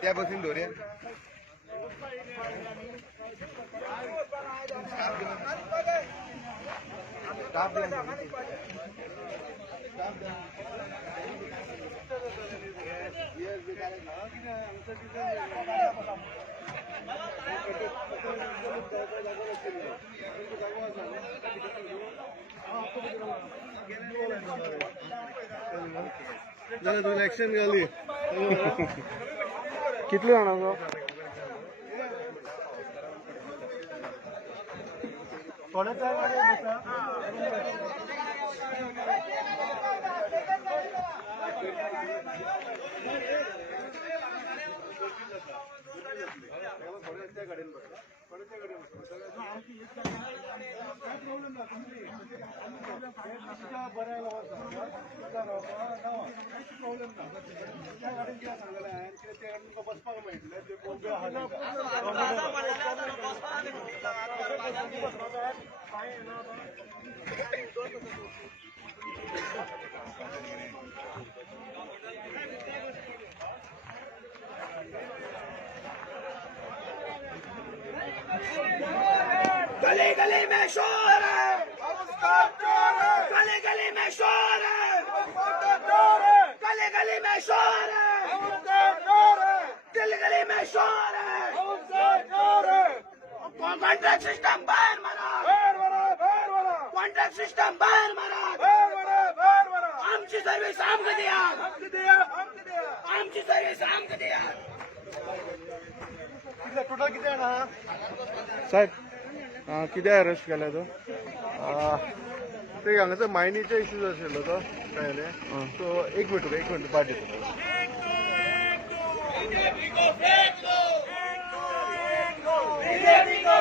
त्या बसून दोऱ्या जरा ऍक्शन घाली कितले जाणांचो गली गली में शोर है, गली गली में शोर है, गली गली में शोर है, दिल गली में शोर है, कॉन्ट्रैक्ट सिस्टम बाहर मरा, कॉन्ट्रैक्ट सिस्टम बाहर मरा, आमची सर्विस आमक दिया, आमची सर्विस आमक दिया. टोटल किती आहे ना साहेब किती अरेस्ट केला तो ते हांगासर मायनीचे इश्यूज आशिल्लो तो कळ्ळें सो एक मिनट पाट येतो बीजेपी को